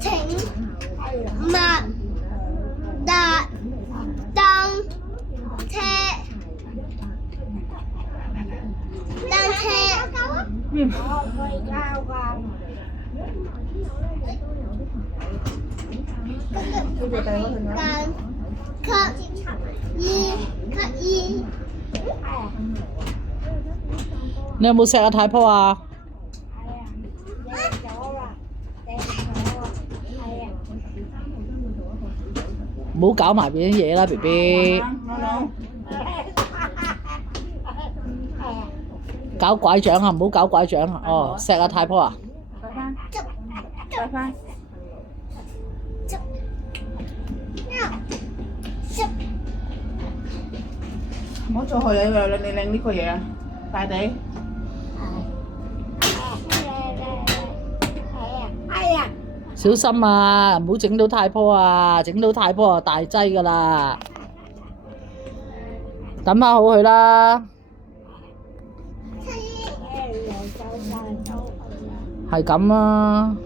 請勿搭單車。你有冇錫阿太婆啊？唔好搞埋邊啲嘢啦 ，BB。搞拐杖啊！唔好搞拐杖啊！哦，錫阿太婆啊！快翻！唔好再去啊！你拎呢個嘢啊，大地。小心啊！唔好整到太婆啊！整到太婆啊，大劑㗎啦！抌翻好佢啦。係咁啊！